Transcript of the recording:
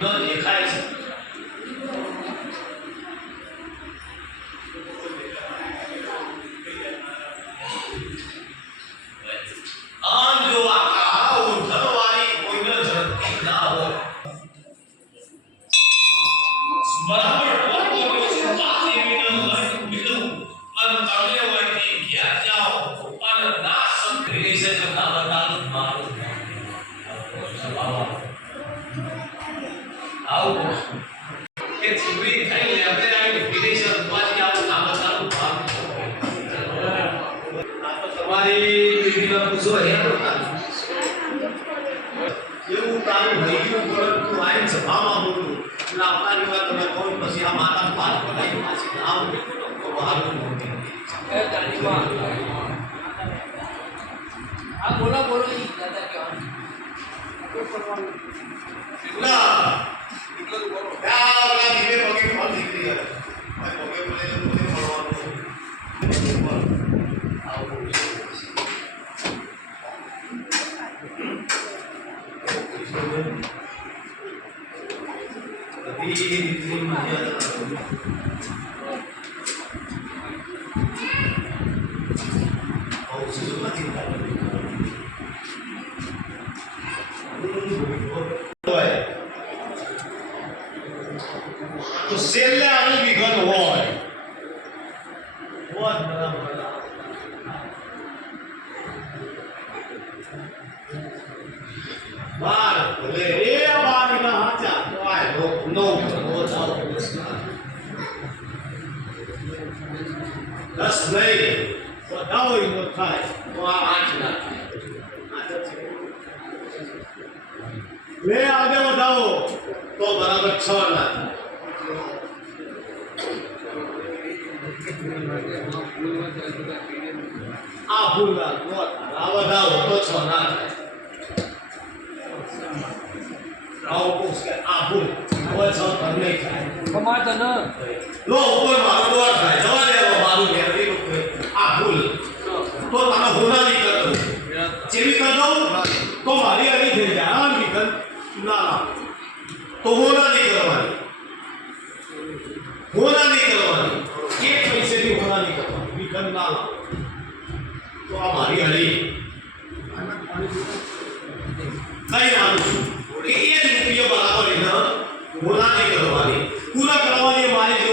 넌이 가야지. એવું તારું થઈ ગયું પરંતુ આઈ સભામાં બોલું એટલે આવતાની વાત તમે કહો પછી આ માતા પાર બનાવી પાછી આવ તો બહારનું મોટી એ તારીખમાં આ બોલા બોલો ઈ દાદા કહેવાનું બધી રીતની તો છેલ્લે આનું વિઘન હોય નો નો નો જાવ દસ નહીં વધાવો નો થાય તો આ આઠ ના થાય લે આગળ વધાવો તો બરાબર છ ના થાય આ ભૂલ ના ગોત આ વધાવો તો છ ના હવે છ ઘર નહીં થાય કમા તને લો ઉપર મારું દોર થાય જવા દેવો મારું ઘેર નહીં રોકવે. આ ભૂલ તો તને હોના નહીં કરતો જેવી કર દઉં તો મારી આવી થઈ જાય આ વિકલ ના ના તો હોના નહીં કરવાની હોના નહીં કરવાની એક પૈસેથી હોના નહીં કરવાની વિકલ ના લાવ તો આ મારી હરી કઈ માનું છું કે એ જ રૂપિયો બરાબર એને હોના નહીં કરવાની પૂરા કરવાની એ મારી